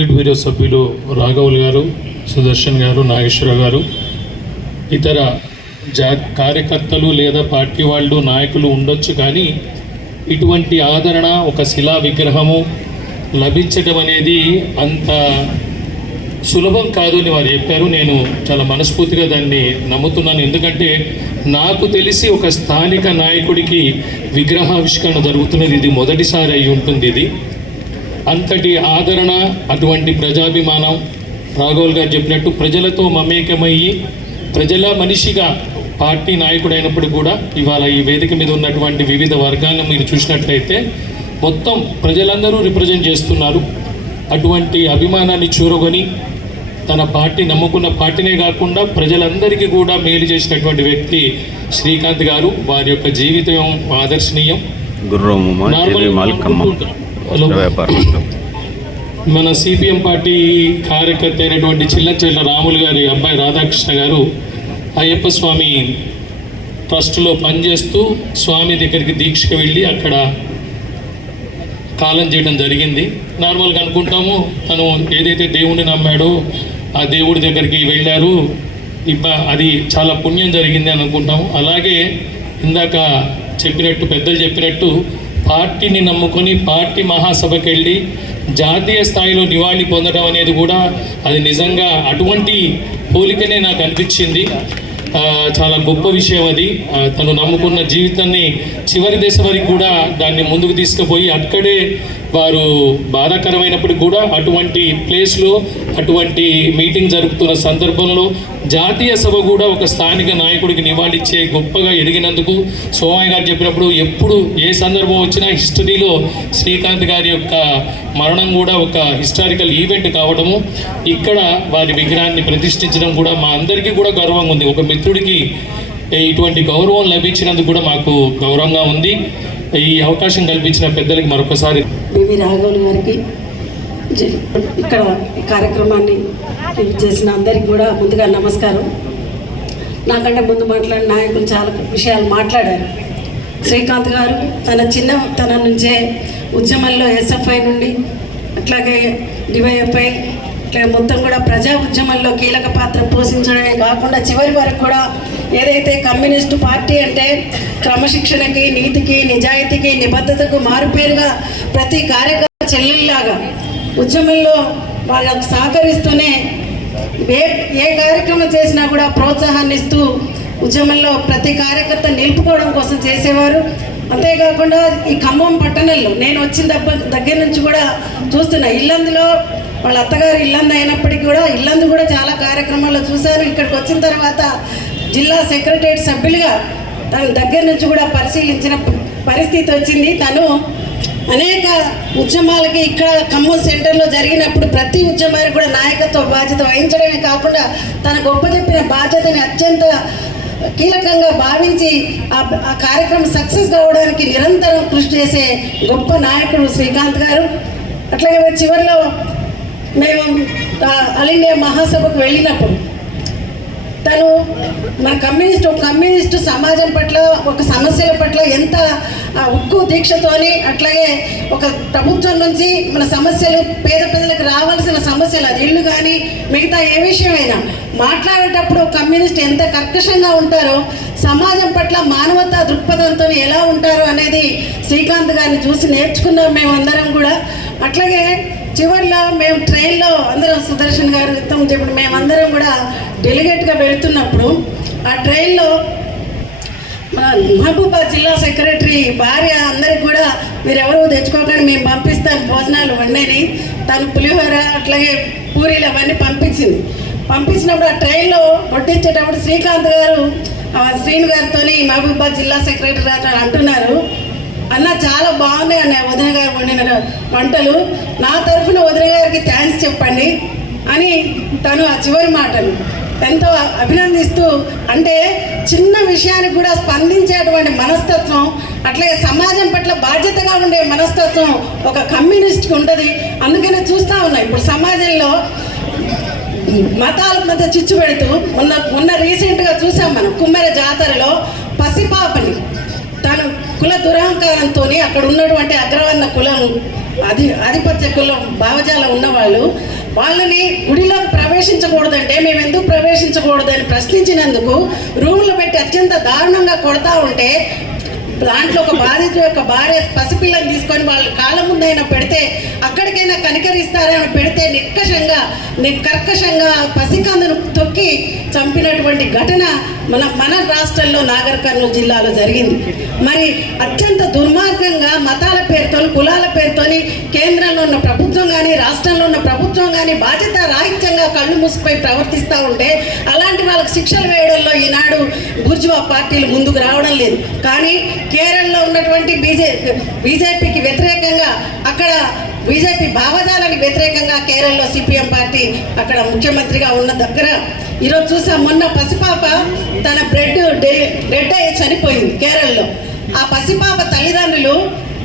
Polit bureau సభ్యులు రాఘవులు గారు, సుదర్శన్ గారు, నాగేశ్వర గారు, ఇతర కార్యకర్తలు లేదా పార్టీ వాళ్ళు, నాయకులు ఉండొచ్చు. కానీ ఇటువంటి ఆదరణ, ఒక శిలా విగ్రహము లభించడం అనేది అంత సులభం కాదు అని వారు చెప్పారు. నేను చాలా మనస్ఫూర్తిగా దాన్ని నమ్ముతున్నాను. ఎందుకంటే నాకు తెలిసి ఒక స్థానిక నాయకుడికి విగ్రహావిష్కరణ జరుగుతున్నది ఇది మొదటిసారి అయి ఉంటుంది. ఇది అంతటి ఆదరణ, అటువంటి ప్రజాభిమానం, రాఘవుల్ గారు చెప్పినట్టు ప్రజలతో మమేకమయ్యి ప్రజల మనిషిగా పార్టీ నాయకుడు అయినప్పుడు కూడా ఇవాళ ఈ వేదిక మీద ఉన్నటువంటి వివిధ వర్గాలను మీరు చూసినట్లయితే మొత్తం ప్రజలందరూ రిప్రజెంట్ చేస్తున్నారు. అటువంటి అభిమానాన్ని చూరగొని తన పార్టీ నమ్ముకున్న పార్టీనే కాకుండా ప్రజలందరికీ కూడా మేలు చేసినటువంటి వ్యక్తి శ్రీకాంత్ గారు. వారి యొక్క జీవితం ఆదర్శనీయం. మన సిపిఎం పార్టీ కార్యకర్త అయినటువంటి చిల్లచెల్ల రాములు గారి అబ్బాయి రాధాకృష్ణ గారు అయ్యప్ప స్వామి ట్రస్ట్లో పనిచేస్తూ స్వామి దగ్గరికి దీక్షకు వెళ్ళి అక్కడ కాలం చేయడం జరిగింది. నార్మల్గా అనుకుంటాము తను ఏదైతే దేవుణ్ణి నమ్మాడో ఆ దేవుడి దగ్గరికి వెళ్ళారు, అది చాలా పుణ్యం జరిగింది అని అనుకుంటాము. అలాగే ఇందాక చెప్పినట్టు, పెద్దలు చెప్పినట్టు పార్టీని నమ్ముకొని పార్టీ మహాసభకి వెళ్ళి జాతీయ స్థాయిలో నివాళి పొందడం అనేది కూడా అది నిజంగా అటువంటి పోలికనే నాకు అనిపించింది. చాలా గొప్ప విషయం అది. తను నమ్ముకున్న జీవితాన్ని చివరి దశ వరకు కూడా దాన్ని ముందుకు తీసుకుపోయి అక్కడే వారు బాధాకరమైనప్పుడు కూడా అటువంటి ప్లేస్లో అటువంటి మీటింగ్ జరుపుతున్న సందర్భంలో జాతీయ సభ కూడా ఒక స్థానిక నాయకుడికి నివాళిచ్చే గొప్పగా ఎదిగినందుకు సోమయ్య గారు చెప్పినప్పుడు ఎప్పుడు ఏ సందర్భం వచ్చినా హిస్టరీలో శ్రీకాంత్ గారి యొక్క మరణం కూడా ఒక హిస్టారికల్ ఈవెంట్ కావడము, ఇక్కడ వారి విగ్రహాన్ని ప్రతిష్ఠించడం కూడా మా అందరికీ కూడా గర్వంగా ఉంది. ఒక మిత్రుడికి ఇటువంటి గౌరవం లభించినందుకు కూడా మాకు గౌరవంగా ఉంది. ఈ అవకాశం కల్పించిన పెద్దలకి మరొకసారి బివి రాఘవులు గారికి, ఇక్కడ ఈ కార్యక్రమాన్ని చేసిన అందరికి కూడా ముందుగా నమస్కారం. నాకంటే ముందు మాట్లాడిన నాయకులు చాలా విషయాలు మాట్లాడారు. శ్రీకాంత్ గారు తన చిన్నతనం నుంచే ఉద్యమంలో ఎస్ఎఫ్ఐ నుండి అట్లాగే డివైఎఫ్ఐ ఇట్లా మొత్తం కూడా ప్రజా ఉద్యమంలో కీలక పాత్ర పోషించడమే కాకుండా చివరి వరకు కూడా ఏదైతే కమ్యూనిస్టు పార్టీ అంటే క్రమశిక్షణకి, నీతికి, నిజాయితీకి, నిబద్ధతకు మారుపేరుగా ప్రతి కార్యకర్త చెల్లెల్లాగా ఉద్యమంలో వాళ్ళకు సహకరిస్తూనే ఏ కార్యక్రమం చేసినా కూడా ప్రోత్సాహాన్ని ఇస్తూ ఉద్యమంలో ప్రతి కార్యకర్త నిలుపుకోవడం కోసం చేసేవారు. అంతేకాకుండా ఈ ఖమ్మం పట్టణంలో నేను వచ్చిన దగ్గర నుంచి కూడా చూస్తున్నా, ఇల్లందులో వాళ్ళ అత్తగారు ఇల్లందు అయినప్పటికీ కూడా ఇల్లందు కూడా చాలా కార్యక్రమాల్లో చూశారు. ఇక్కడికి వచ్చిన తర్వాత జిల్లా సెక్రటరియట్ సభ్యులుగా తన దగ్గర నుంచి కూడా పరిశీలించిన పరిస్థితి వచ్చింది. తను అనేక ఉద్యమాలకి ఇక్కడ ఖమ్మం సెంటర్లో జరిగినప్పుడు ప్రతి ఉద్యమానికి కూడా నాయకత్వ బాధ్యత వహించడమే కాకుండా తన గొప్ప చెప్పిన బాధ్యతని అత్యంత కీలకంగా భావించి ఆ కార్యక్రమం సక్సెస్ కావడానికి నిరంతరం కృషి చేసే గొప్ప నాయకుడు శ్రీకాంత్ గారు. అట్లాగే చివరిలో మేము ఆల్ ఇండియా మహాసభకు వెళ్ళినప్పుడు తను మన కమ్యూనిస్టు సమాజం పట్ల, ఒక సమస్యల పట్ల ఎంత ఉక్కు దీక్షతోని, అట్లాగే ఒక ప్రభుత్వం నుంచి మన సమస్యలు, పేద ప్రజలకు రావాల్సిన సమస్యలు, అది ఇల్లు కానీ మిగతా ఏ విషయమైనా మాట్లాడేటప్పుడు కమ్యూనిస్ట్ ఎంత కర్కశంగా ఉంటారో, సమాజం పట్ల మానవతా దృక్పథంతో ఎలా ఉంటారో అనేది శ్రీకాంత్ గారిని చూసి నేర్చుకున్నాం మేమందరం కూడా. అట్లాగే చివరిలో మేము ట్రైన్లో అందరం, సుదర్శన్ గారు ఇంతకు చెప్పిన మేమందరం కూడా డెలిగేట్గా వెళుతున్నప్పుడు ఆ ట్రైన్లో మన మహబూబాద్ జిల్లా సెక్రటరీ భార్య అందరికి కూడా మీరెవరూ తెచ్చుకోకండి, మేము పంపిస్తాం భోజనాలు వండని, తను పులిహోర అట్లాగే పూరీలు అవన్నీ పంపించినప్పుడు ఆ ట్రైన్లో వడ్డించేటప్పుడు శ్రీకాంత్ గారు శ్రీను గారితో మహబూబాద్ జిల్లా సెక్రటరీ అంటున్నారు, అన్న చాలా బాగున్నాయి అన్న వదిన గారు వండిన వంటలు, నా తరఫున వదిన గారికి థ్యాంక్స్ చెప్పండి అని తను ఆ చివరి మాటలు ఎంతో అభినందిస్తూ, అంటే చిన్న విషయానికి కూడా స్పందించేటువంటి మనస్తత్వం, అట్లాగే సమాజం పట్ల బాధ్యతగా ఉండే మనస్తత్వం ఒక కమ్యూనిస్ట్కి ఉంటుంది. అందుకనే చూస్తూ ఉన్నాయి ఇప్పుడు సమాజంలో మతాల మధ్య చిచ్చు పెడుతూ మొన్న రీసెంట్గా చూసాం మనం కుమ్మెర జాతరలో పసిపాపని తను కుల దురహంకారంతో అక్కడ ఉన్నటువంటి అగ్రవర్ణ కులం ఆధిపత్య కులం భావజాలం ఉన్నవాళ్ళు వాళ్ళని గుడిలోకి ప్రవేశించకూడదంటే మేము ఎందుకు ప్రవేశించకూడదని ప్రశ్నించినందుకు రూమ్లో పెట్టి అత్యంత దారుణంగా కొడతా ఉంటే దాంట్లో ఒక బాధిత యొక్క భార్య పసిపిల్లని తీసుకొని వాళ్ళ కాళ్ళ ముందైనా పెడితే అక్కడికైనా కనికరిస్తారని పెడితే కర్కశంగా పసికందును తొక్కి చంపినటువంటి ఘటన మన రాష్ట్రంలో నాగర్ కర్నూలు జిల్లాలో జరిగింది. మరి అత్యంత దుర్మార్గంగా మతాల పేరుతో కులాల పేరుతో కేంద్రంలో ఉన్న ప్రభుత్వం కానీ రాష్ట్రంలో ఉన్న ప్రభుత్వం కానీ బాధ్యత రాహిత్యంగా కళ్ళు మూసిపోయి ప్రవర్తిస్తూ ఉంటే అలాంటి వాళ్ళకి శిక్షలు వేయడంలో ఈనాడు బూర్జువా పార్టీలు ముందుకు రావడం లేదు. కానీ కేరళలో ఉన్నటువంటి బీజేపీకి వ్యతిరేకంగా అక్కడ బీజేపీ భావజాలానికి వ్యతిరేకంగా కేరళలో సిపిఎం పార్టీ అక్కడ ముఖ్యమంత్రిగా ఉన్న దగ్గర ఈరోజు చూసాం. మొన్న పసిపాప తన డెడ్ అయ్యి చనిపోయింది కేరళలో. ఆ పసిపాప తల్లిదండ్రులు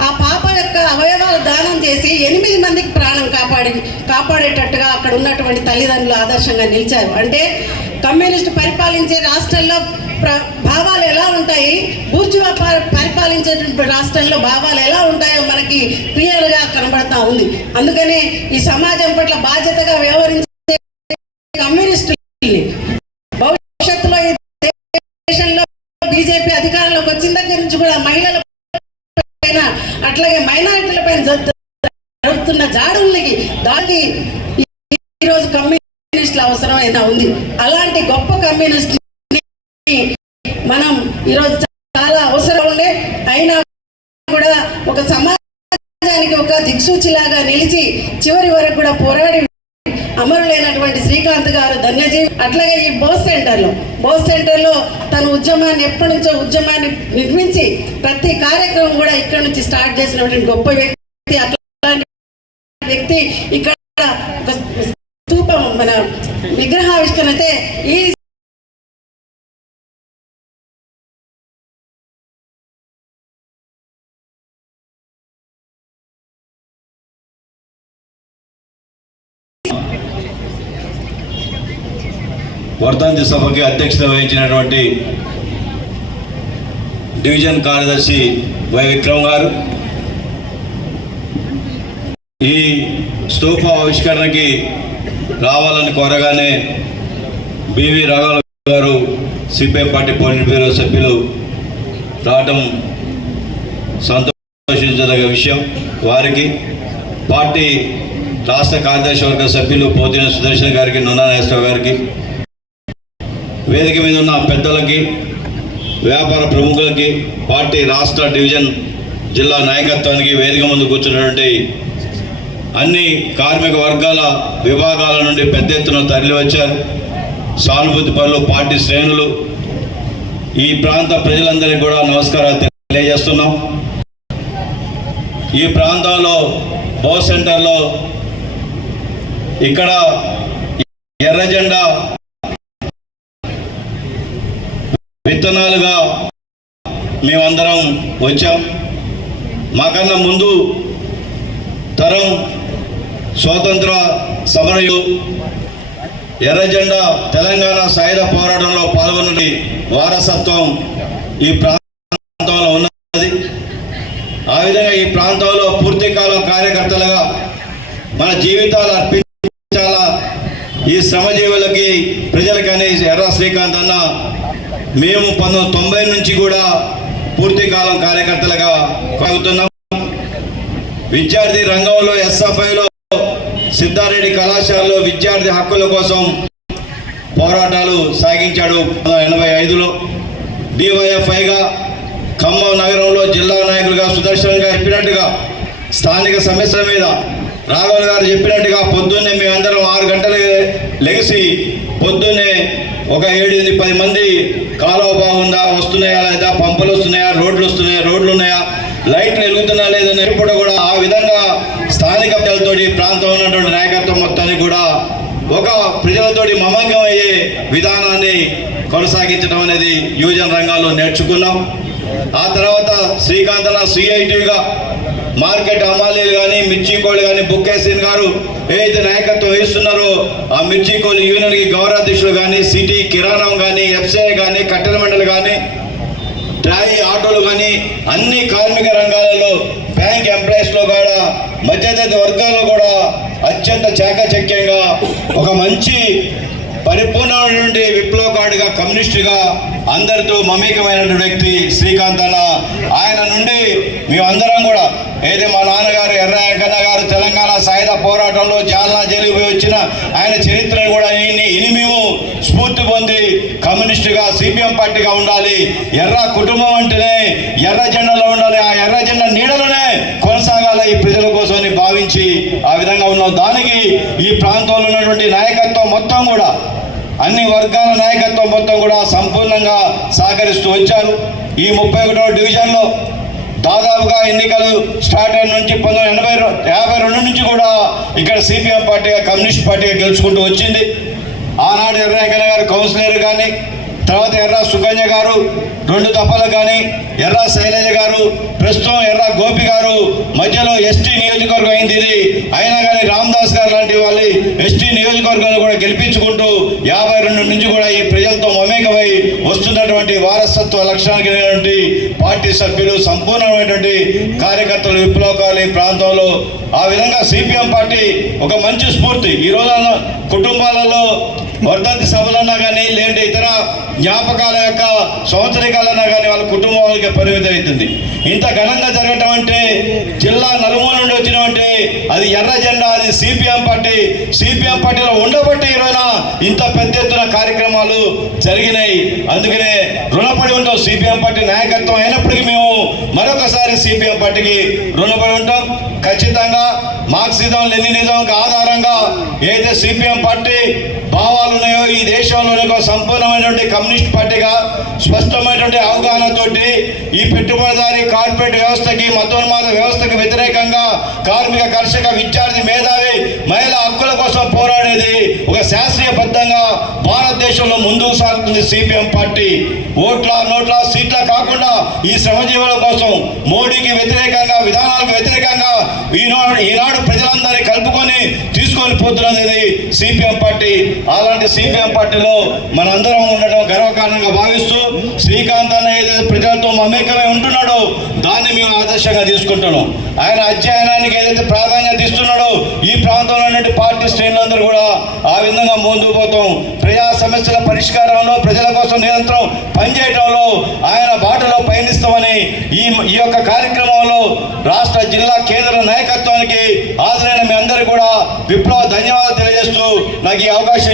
ఆ పాప యొక్క అవయవాలు దానం చేసి 8 మందికి ప్రాణం కాపాడేటట్టుగా అక్కడ ఉన్నటువంటి తల్లిదండ్రులు ఆదర్శంగా నిలిచారు. అంటే కమ్యూనిస్టు పరిపాలించే రాష్ట్రంలో భావాలు ఎలా ఉంటాయి, బూర్జువా పరిపాలించేటువంటి రాష్ట్రంలో భావాలు ఎలా ఉంటాయో మనకి క్లియర్గా కనబడతా ఉంది. అందుకనే ఈ సమాజం పట్ల బాధ్యతగా వ్యవహరించే కమ్యూనిస్టులని భవిష్యత్తులో ఈ దేశంలో బీజేపీ అధికారంలోకి వచ్చిన దగ్గర నుంచి కూడా మహిళల పైన అట్లాగే మైనారిటీల పైన జరుగుతున్న దాడికి ఈరోజు కమ్యూనిస్టుల అవసరం అయితే ఉంది. అలాంటి గొప్ప కమ్యూనిస్టు మనం ఈరోజు చాలా అవసరం ఉండే, అయినా కూడా ఒక సమాజానికి ఒక దిక్సూచిలాగా నిలిచి చివరి వరకు కూడా పోరాడి అమరులైనటువంటి శ్రీకాంత్ గారు ధన్యజీవి. అట్లాగే ఈ బోస్ సెంటర్లో తన ఎప్పటి నుంచో ఉద్యమాన్ని నిర్మించి ప్రతి కార్యక్రమం కూడా ఇక్కడ నుంచి స్టార్ట్ చేసినటువంటి గొప్ప వ్యక్తి. అట్లాంటి వ్యక్తి ఇక్కడ ఒక స్తూపం మన విగ్రహావిష్కరణ అయితే ఈ వర్ధంతి సభకి అధ్యక్షత వహించినటువంటి డివిజన్ కార్యదర్శి వై విక్రమ్ గారు, ఈ స్తూప ఆవిష్కరణకి రావాలని కోరగానే బివి రాఘవ గారు సిపిఎం పార్టీ పోలిట్ బ్యూరో సభ్యులు రావడం సంతోషించదగ్గ విషయం. వారికి పార్టీ రాష్ట్ర కార్యదర్శి వర్గ సభ్యులు పోతిన సుదర్శన్ గారికి, నున్నా నాగేశ్వరరావు గారికి, వేదిక మీద ఉన్న పెద్దలకి, వ్యాపార ప్రముఖులకి, పార్టీ రాష్ట్ర డివిజన్ జిల్లా నాయకత్వానికి, వేదిక ముందు కూర్చున్నటువంటి అన్ని కార్మిక వర్గాల విభాగాల నుండి పెద్ద ఎత్తున తరలి వచ్చారు. సానుభూతి పనులు, పార్టీ శ్రేణులు, ఈ ప్రాంత ప్రజలందరికీ కూడా నమస్కారాలు తెలియజేస్తున్నాం. ఈ ప్రాంతంలో బోస్ సెంటర్లో ఇక్కడ ఎర్ర జెండా విత్తనాలుగా మేమందరం వచ్చాం. మాకన్నా ముందు తరం స్వాతంత్ర సమరయు ఎర్ర జెండా తెలంగాణ సాయుధ పోరాటంలో పాల్గొన్నది వారసత్వం ఈ ప్రాంతంలో ఉన్నది. ఆ విధంగా ఈ ప్రాంతంలో పూర్తికాలం కార్యకర్తలుగా మన జీవితాలు అర్పించాలా ఈ శ్రమజీవులకి, ప్రజలకని ఎర్ర శ్రీకాంత్ అన్న మేము 1990 నుంచి కూడా పూర్తి కాలం కార్యకర్తలుగా కొనసాగుతున్నాం. విద్యార్థి రంగంలో ఎస్ఎఫ్ఐలో సిద్ధారెడ్డి కళాశాలలో విద్యార్థి హక్కుల కోసం పోరాటాలు సాగించాడు. 1985లో డివైఎఫ్ఐగా ఖమ్మం నగరంలో జిల్లా నాయకులుగా సుదర్శన్ గారు చెప్పినట్టుగా స్థానిక సమస్యల మీద రాఘవన్ గారు చెప్పినట్టుగా పొద్దున్నే మేమందరం 6 గంటలకు లెగిసి పొద్దున్నే ఒక 7-10 మంది కాలువ బాగుందా, వస్తున్నాయా లేదా, పంపులు వస్తున్నాయా, రోడ్లు ఉన్నాయా, లైట్లు వెలుగుతున్నా లేదని ఇప్పుడు కూడా ఆ విధంగా స్థానిక ప్రజలతోటి ప్రాంతం ఉన్నటువంటి నాయకత్వం మొత్తాన్ని కూడా ఒక ప్రజలతోటి మమేకం అయ్యే విధానాన్ని కొనసాగించడం అనేది యువజన రంగాల్లో నేర్చుకున్నాం. ఆ తర్వాత శ్రీకాంతన సిఐటిగా మార్కెట్ అమాలీలు కానీ, మిర్చికోళ్ళు కానీ, బుక్కేసిన్ గారు ఏదైతే నాయకత్వం వహిస్తున్నారో ఆ మిర్చికోళ్ళు యూనియన్కి గౌరవాధ్యక్షులు కానీ, సిటీ కిరాణం కానీ, ఎఫ్సిఐ కానీ, కట్టెల మండలి కానీ, ట్రాలీ ఆటోలు కానీ అన్ని కార్మిక రంగాలలో, బ్యాంక్ ఎంప్లాయీస్లో కూడా, మధ్యతరగతి వర్గాల్లో కూడా అత్యంత చాకచక్యంగా ఒక మంచి పరిపూర్ణమైనటువంటి విప్లవకారుడిగా, కమ్యూనిస్టుగా అందరితో మమేకమైనటువంటి వ్యక్తి శ్రీకాంత్ అన్న. ఆయన నుండి మేమందరం కూడా ఏదైతే మా నాన్నగారు ఎర్ర వెంకన్న గారు తెలంగాణ సాయుధ పోరాటంలో జాల్నా జైలుకు పోయి వచ్చిన ఆయన చరిత్రను కూడా ఇని మేము స్ఫూర్తి పొంది కమ్యూనిస్టుగా, సిపిఎం పార్టీగా ఉండాలి. ఎర్ర కుటుంబం అంటేనే ఎర్ర జెండాలో ఉండాలి, ఆ ఎర్ర జెండా నీడలోనే కొనసాగాలి ఈ ప్రజల కోసం అని భావించి ఆ విధంగా ఉన్నాం. దానికి ఈ ప్రాంతంలో ఉన్నటువంటి నాయకత్వం మొత్తం కూడా, అన్ని వర్గాల నాయకత్వం మొత్తం కూడా సంపూర్ణంగా సహకరిస్తూ వచ్చారు. ఈ 31వ డివిజన్లో దాదాపుగా ఎన్నికలు స్టార్ట్ అయిన నుంచి 1952 నుంచి కూడా ఇక్కడ సిపిఎం పార్టీగా, కమ్యూనిస్ట్ పార్టీగా గెలుచుకుంటూ వచ్చింది. ఆనాడు ఎర్ర వెంకన్న గారు కౌన్సిలర్ కానీ, తర్వాత ఎర్ర సుకన్య గారు 2 దఫాలు కానీ, ఎర్ర శైలజ గారు, ప్రస్తుతం ఎర్ర గోపి గారు, మధ్యలో ఎస్టీ నియోజకవర్గం అయింది ఇది. అయినా కానీ రామదాస్ గారు లాంటి వాళ్ళు ఎస్టీ నియోజకవర్గాలు కూడా గెలిపించుకుంటూ 52 నుంచి కూడా ఈ ప్రజలతో మమేకమై వస్తున్నటువంటి వారసత్వ లక్షణాలు కలిగినటువంటి పార్టీ సభ్యులు, సంపూర్ణమైనటువంటి కార్యకర్తలు, విప్లవకాలు ఈ ప్రాంతంలో. ఆ విధంగా సిపిఎం పార్టీ ఒక మంచి స్ఫూర్తి. ఈ రోజున కుటుంబాలలో వర్ధంతి సభలన్నా కానీ, లేదంటే ఇతర జ్ఞాపకాల యొక్క సంవత్సరికాలన్నా కానీ వాళ్ళ కుటుంబాలకి పరిమితం అవుతుంది. ఇంత ఘనంగా జరగటం అంటే, జిల్లా నలుమూల నుండి వచ్చినామంటే అది ఎర్ర జెండా, అది సిపిఎం పార్టీ. సిపిఎం పార్టీలో ఉండబట్టి ఈరోజున ఇంత పెద్ద ఎత్తున కార్యక్రమాలు జరిగినాయి. అందుకనే రుణపడి ఉంటాం సిపిఎం పార్టీ నాయకత్వం అయినప్పటికీ. మేము మరొకసారి సిపిఎం పార్టీకి రుణపడి ఉంటాం. ఖచ్చితంగా మార్క్సిజం లెనినిజం ఆధారంగా ఏదైతే సిపిఎం పార్టీ భావాలు ఉన్నాయో, ఈ దేశంలోనే ఒక సంపూర్ణమైనటువంటి కమ్యూనిస్ట్ పార్టీగా స్పష్టమైనటువంటి అవగాహనతోటి ఈ పెట్టుబడిదారి కార్పొరేట్ వ్యవస్థకి, మతోన్మాద వ్యవస్థకు వ్యతిరేకంగా కార్మిక, కర్షక, విద్యార్థి, మేధావి, మహిళా హక్కుల కోసం పోరాడేది ఒక శాస్త్రీయబద్ధంగా భారతదేశంలో ముందుకు సాగుతుంది సిపిఎం పార్టీ. ఓట్ల, నోట్ల, సీట్ల కాకుండా ఈ శ్రమజీవుల కోసం, మోడీకి వ్యతిరేకంగా, విధానాలకు వ్యతిరేకంగా ఈనాడు ప్రజలందరినీ కలుపుకొని తీసుకొని పోతున్నది సిపిఎం పార్టీ. అలాంటి సిపిఎం పార్టీలో మనందరం ఉండటం గర్వకారణంగా భావిస్తూ, శ్రీకాంత్ అన్న ఏదైతే ప్రజలతో మమేకమై ఉంటున్నాడో దాన్ని మేము ఆదర్శంగా తీసుకుంటున్నాం. ఆయన అధ్యయనానికి ఏదైతే ప్రాధాన్యత ఇస్తున్నాడో ఈ ప్రాంతంలో ఉన్నటువంటి పార్టీ శ్రేణులందరూ కూడా ఆ విధంగా ముందుకు పోతాం. ప్రజా సమస్యల పరిష్కారంలో, ప్రజల కోసం నిరంతరం పనిచేయడంలో ఆయన బాటలో పయనిస్తామని ఈ యొక్క కార్యక్రమంలో రాష్ట్ర, జిల్లా, కేంద్ర నాయకత్వానికి హాజరైన మీ అందరికీ కూడా విప్లవ ధన్యవాదాలు తెలియజేస్తూ నాకు ఈ అవకాశం